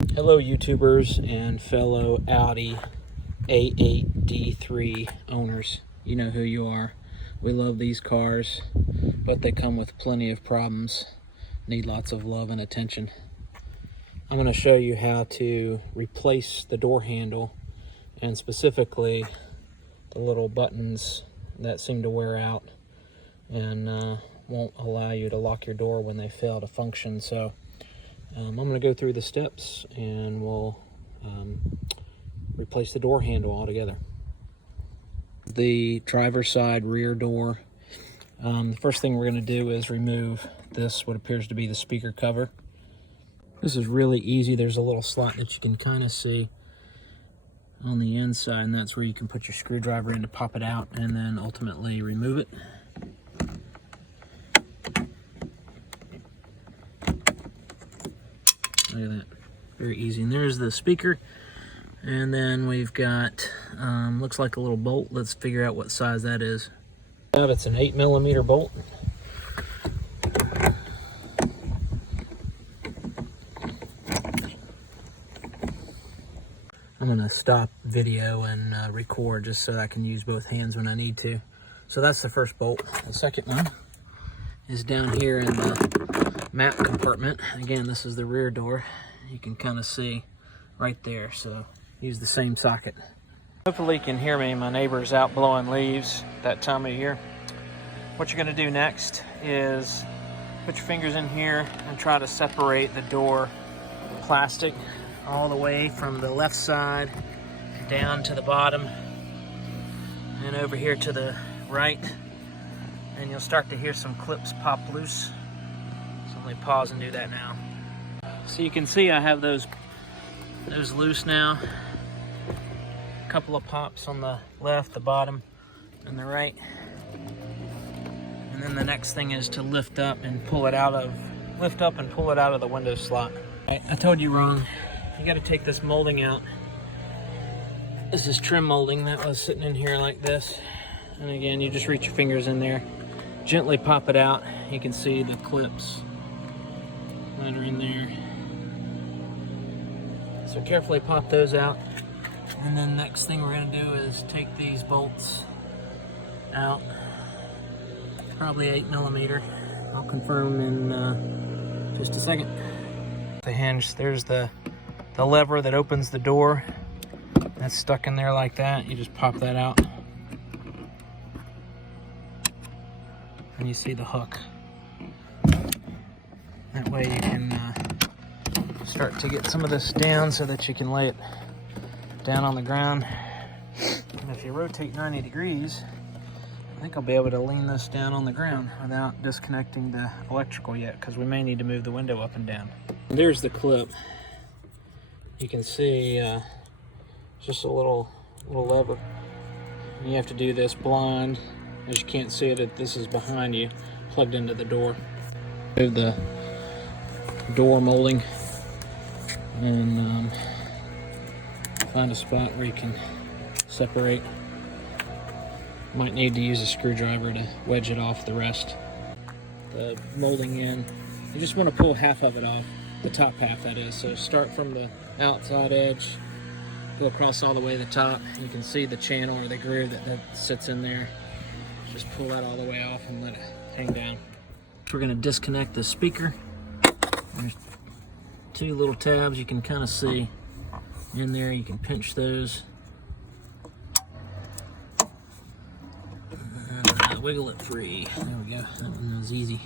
Hello YouTubers and fellow Audi A8D3 owners. You know who you are. We love these cars, but they come with plenty of problems. Need lots of love and attention. I'm going to show you how to replace the door handle, and specifically the little buttons that seem to wear out and won't allow you to lock your door when they fail to function. So I'm going to go through the steps and we'll replace the door handle altogether. The driver's side rear door, the first thing we're going to do is remove this, what appears to be the speaker cover. This is really easy. There's a little slot that you can kind of see on the inside, and that's where you can put your screwdriver in to pop it out and then ultimately remove it. Look at that, very easy. And there's the speaker, and then we've got looks like a little bolt. Let's figure out what size that is. It's an 8mm bolt. I'm gonna stop video and record just so I can use both hands when I need to. So that's the first bolt. The second one is down here in the map compartment. Again, this is the rear door. You can kind of see right there, so use the same socket. Hopefully you can hear me. My neighbor's out blowing leaves that time of year. What you're gonna do next is put your fingers in here and try to separate the door plastic all the way from the left side down to the bottom and over here to the right, and you'll start to hear some clips pop loose. So let me pause and do that now. So you can see I have those loose now. A couple of pops on the left, the bottom, and the right. And then the next thing is to lift up and pull it out of the window slot. I told you wrong. You got to take this molding out. This is trim molding that was sitting in here like this. And again, you just reach your fingers in there, gently pop it out. You can see the clips that are in there. So carefully pop those out. And then next thing we're going to do is take these bolts out. Probably 8mm. I'll confirm in just a second. The hinge, there's the lever that opens the door. That's stuck in there like that. You just pop that out. And you see the hook. That way you can start to get some of this down so that you can lay it down on the ground. And if you rotate 90 degrees, I think I'll be able to lean this down on the ground without disconnecting the electrical yet, because we may need to move the window up and down. There's the clip. You can see just a little lever. You have to do this blind, as you can't see it. This is behind you, plugged into the door. Move the door molding and find a spot where you can separate. Might need to use a screwdriver to wedge it off the rest. The molding in, you just want to pull half of it off, the top half that is. So start from the outside edge, go across all the way to the top. You can see the channel or the groove that sits in there. Just pull that all the way off and let it hang down. We're going to disconnect the speaker. There's two little tabs you can kind of see in there. You can pinch those. Wiggle it free. There we go. That one was easy.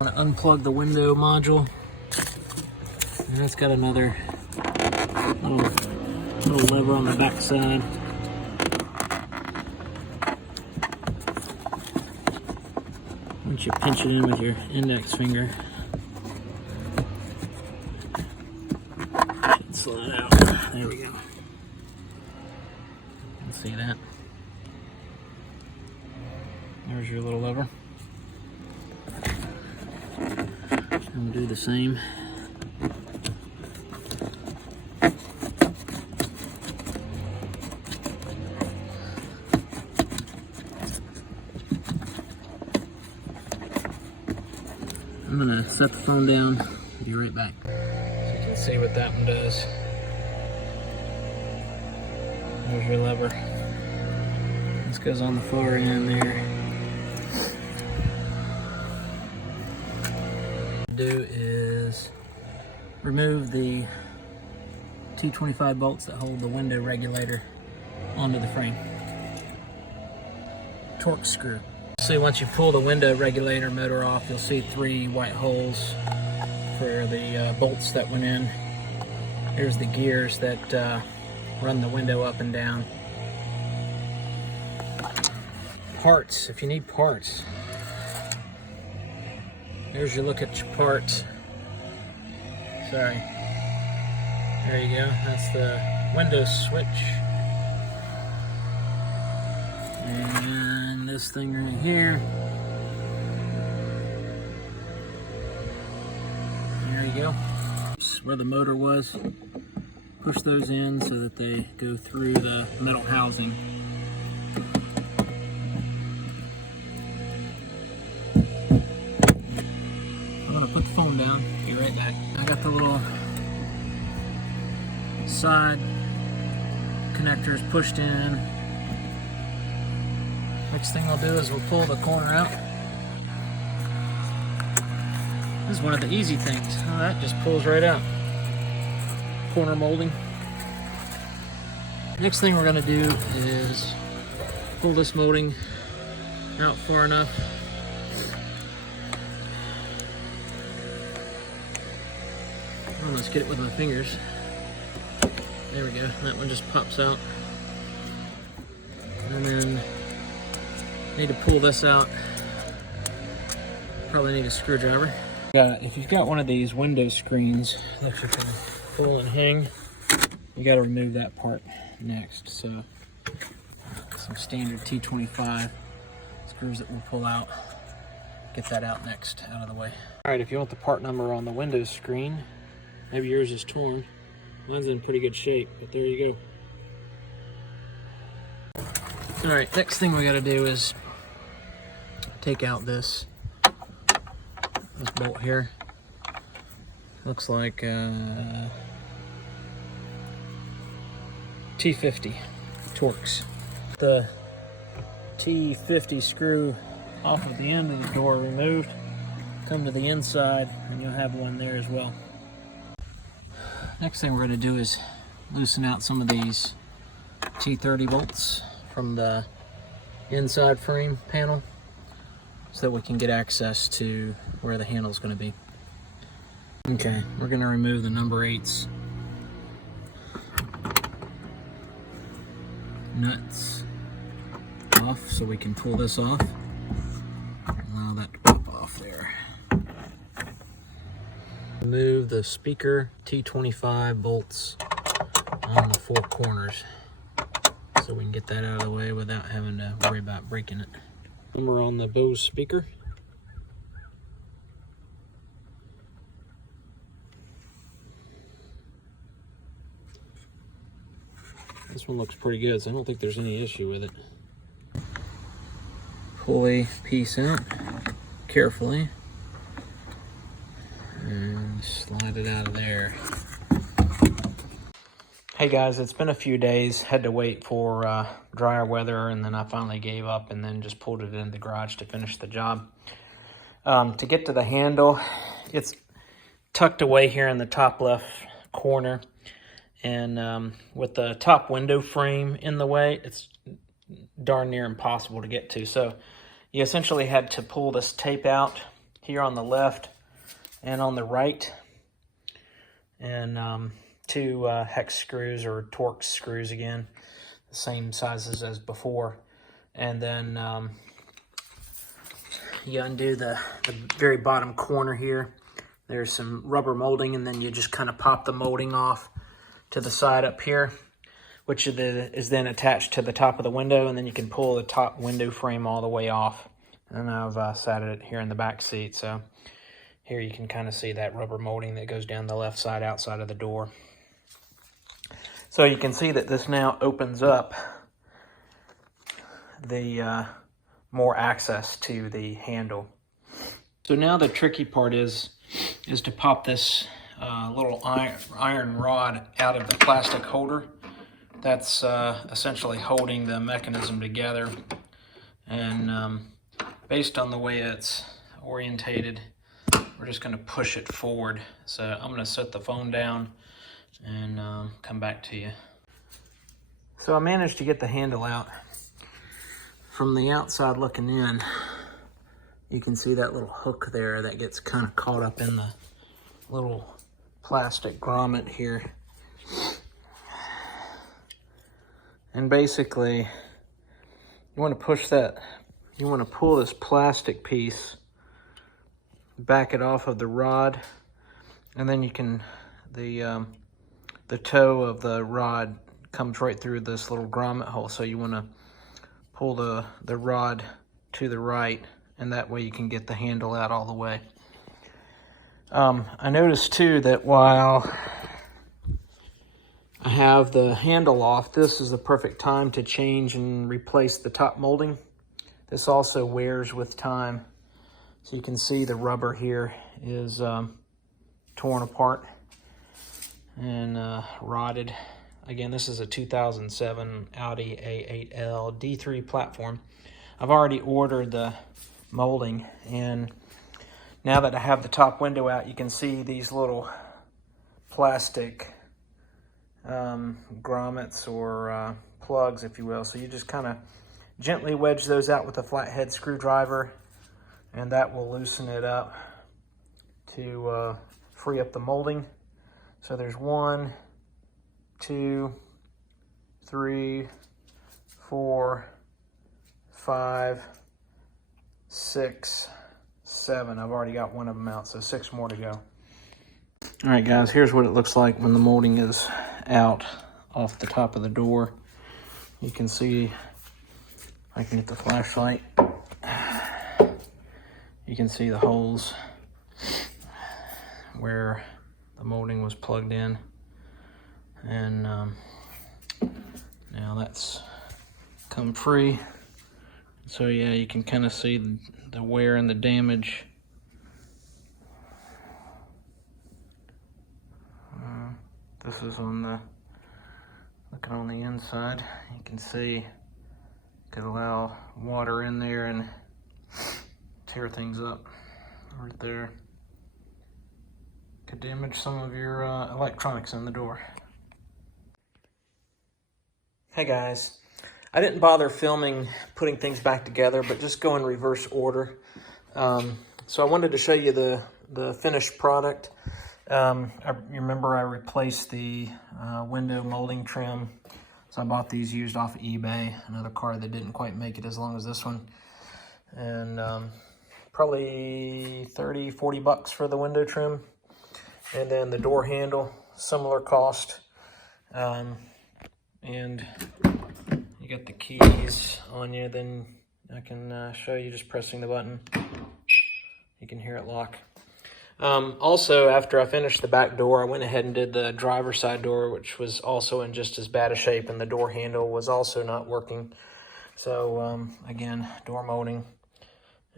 I'm going to unplug the window module. And that's got another little lever on the back side. Once you pinch it in with your index finger, it should slide out. There we go. You can see that. There's your little lever. And we'll do the same. I'm gonna set the phone down, be right back. So you can Let's see what that one does. There's your lever. This goes on the far end there. What to do is remove the T25 bolts that hold the window regulator onto the frame. Torque screw. See, once you pull the window regulator motor off, you'll see 3 white holes for the bolts that went in. Here's the gears that run the window up and down. Parts, if you need parts. Here's your look at your parts. Sorry. There you go, that's the window switch. And this thing right here. There you go. That's where the motor was. Push those in so that they go through the metal housing. I'm gonna put the phone down, be right back. I got the little side connectors pushed in. Next thing I'll do is we'll pull the corner out. This is one of the easy things. Oh, that just pulls right out. Corner molding. Next thing we're going to do is pull this molding out far enough. Oh, let's get it with my fingers. There we go. That one just pops out. And then need to pull this out. Probably need a screwdriver. If you've got one of these window screens that you can pull and hang, you got to remove that part next. So some standard T25 screws that we'll pull out. Get that out next, out of the way. All right, if you want the part number on the window screen, maybe yours is torn. Mine's in pretty good shape, but there you go. All right, next thing we got to do is take out this bolt here. Looks like T50 Torx. The T50 screw off of the end of the door removed. Come to the inside and you'll have one there as well. Next thing we're going to do is loosen out some of these T30 bolts from the inside frame panel so that we can get access to where the handle is going to be. Okay, we're going to remove the number 8's nuts off so we can pull this off. Allow that to pop off there. Remove the speaker T25 bolts on the 4 corners so we can get that out of the way without having to worry about breaking it. Number on the Bose speaker. This one looks pretty good, so I don't think there's any issue with it. Pulley piece out carefully and slide it out of there. Hey guys, it's been a few days. Had to wait for drier weather, and then I finally gave up and then just pulled it into the garage to finish the job. To get to the handle, it's tucked away here in the top left corner, and with the top window frame in the way, it's darn near impossible to get to. So you essentially had to pull this tape out here on the left and on the right, and 2 hex screws or Torx screws, again, the same sizes as before. And then you undo the very bottom corner here. There's some rubber molding, and then you just kind of pop the molding off to the side up here, which is then attached to the top of the window, and then you can pull the top window frame all the way off. And I've sat it here in the back seat, so here you can kind of see that rubber molding that goes down the left side outside of the door. So you can see that this now opens up the more access to the handle. So now the tricky part is to pop this little iron rod out of the plastic holder. That's essentially holding the mechanism together. And based on the way it's orientated, we're just going to push it forward. So I'm going to set the phone down and come back to you. So I managed to get the handle out. From the outside looking in, you can see that little hook there that gets kind of caught up in the little plastic grommet here. And basically, you want to push that, you want to pull this plastic piece, back it off of the rod, and then you can, the toe of the rod comes right through this little grommet hole. So you want to pull the rod to the right, and that way you can get the handle out all the way. I noticed too that while I have the handle off, this is the perfect time to change and replace the top molding. This also wears with time. So you can see the rubber here is torn apart and rotted. Again, this is a 2007 Audi A8L D3 platform. I've already ordered the molding, and now that I have the top window out, you can see these little plastic grommets or plugs, if you will. So you just kind of gently wedge those out with a flathead screwdriver, and that will loosen it up to free up the molding. So there's 1, 2, 3, 4, 5, 6, 7. I've already got one of them out, so 6 more to go. All right, guys, here's what it looks like when the molding is out off the top of the door. You can see, I can get the flashlight. You can see the holes where the molding was plugged in. And now that's come free. So yeah, you can kind of see the wear and the damage. This is on the, looking on the inside, you can see could allow water in there and tear things up right there. Could damage some of your electronics in the door. Hey guys, I didn't bother filming putting things back together, but just go in reverse order. So I wanted to show you the finished product. You remember I replaced the window molding trim. So I bought these used off of eBay, another car that didn't quite make it as long as this one. And probably 30, 40 bucks for the window trim. And then the door handle, similar cost. And you got the keys on you, then I can show you just pressing the button. You can hear it lock. Also, after I finished the back door, I went ahead and did the driver's side door, which was also in just as bad a shape, and the door handle was also not working. So again, door molding,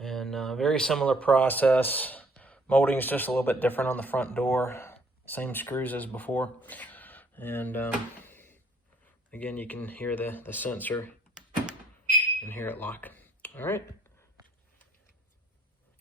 and very similar process. Molding is just a little bit different on the front door. Same screws as before. And again, you can hear the sensor and hear it lock. All right.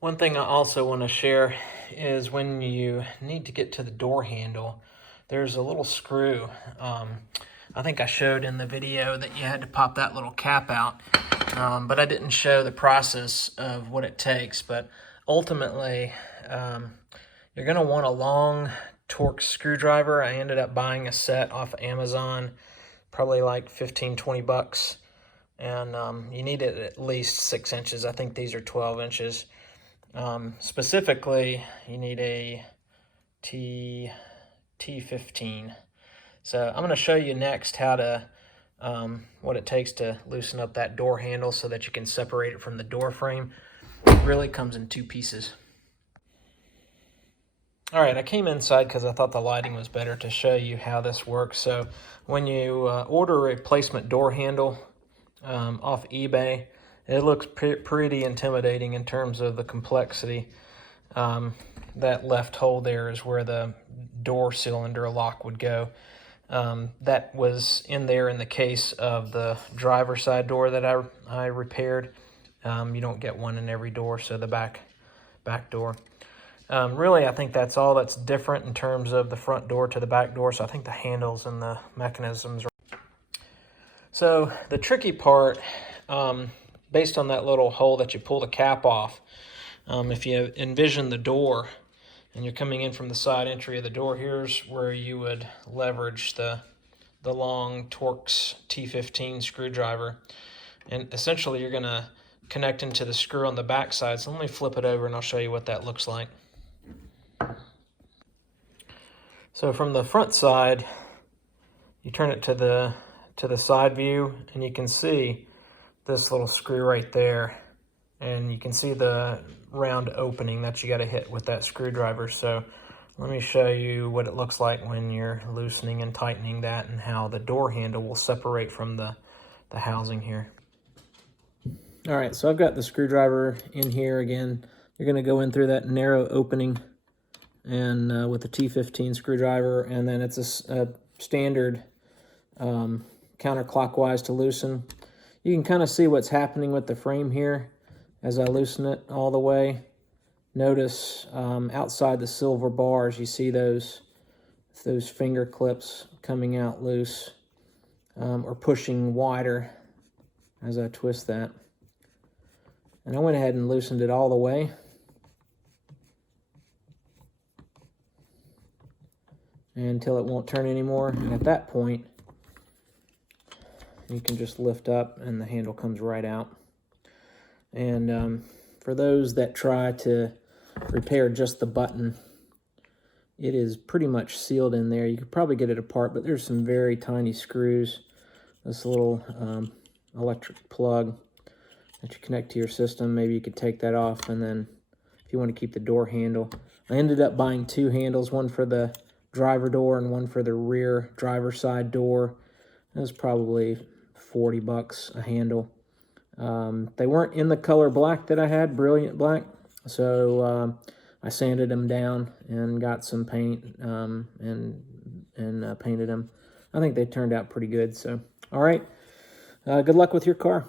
One thing I also want to share is when you need to get to the door handle, there's a little screw. I think I showed in the video that you had to pop that little cap out, but I didn't show the process of what it takes. But ultimately, you're going to want a long Torx screwdriver. I ended up buying a set off of Amazon, probably like 15, 20 bucks. And you need it at least 6 inches. I think these are 12 inches. Specifically, you need a T15. So I'm going to show you next how to, what it takes to loosen up that door handle so that you can separate it from the door frame. It really comes in 2 pieces. All right, I came inside because I thought the lighting was better to show you how this works. So when you order a replacement door handle off eBay, it looks pretty intimidating in terms of the complexity. That left hole there is where the door cylinder lock would go. That was in there in the case of the driver's side door that I repaired. You don't get one in every door, so the back door. Really, I think that's all that's different in terms of the front door to the back door. So I think the handles and the mechanisms are. So the tricky part, based on that little hole that you pull the cap off, if you envision the door and you're coming in from the side entry of the door, here's where you would leverage the long Torx T15 screwdriver. And essentially you're going to connect into the screw on the back side. So let me flip it over and I'll show you what that looks like. So from the front side, you turn it to the side view, and you can see this little screw right there, and you can see the round opening that you got to hit with that screwdriver. So let me show you what it looks like when you're loosening and tightening that, and how the door handle will separate from the housing here. All right, so I've got the screwdriver in here again. You're going to go in through that narrow opening and with the T15 screwdriver, and then it's a standard counterclockwise to loosen. You can kind of see what's happening with the frame here as I loosen it all the way. Notice outside the silver bars, you see those finger clips coming out loose or pushing wider as I twist that. And I went ahead and loosened it all the way. Until it won't turn anymore. And at that point, you can just lift up and the handle comes right out. And for those that try to repair just the button, it is pretty much sealed in there. You could probably get it apart, but there's some very tiny screws. This little electric plug that you connect to your system. Maybe you could take that off, and then if you want to keep the door handle. I ended up buying two handles, one for the driver door and one for the rear driver side door. It was probably 40 bucks a handle. They weren't in the color black that I had, brilliant black, so I sanded them down and got some paint and painted them. I think they turned out pretty good. So all right, good luck with your car.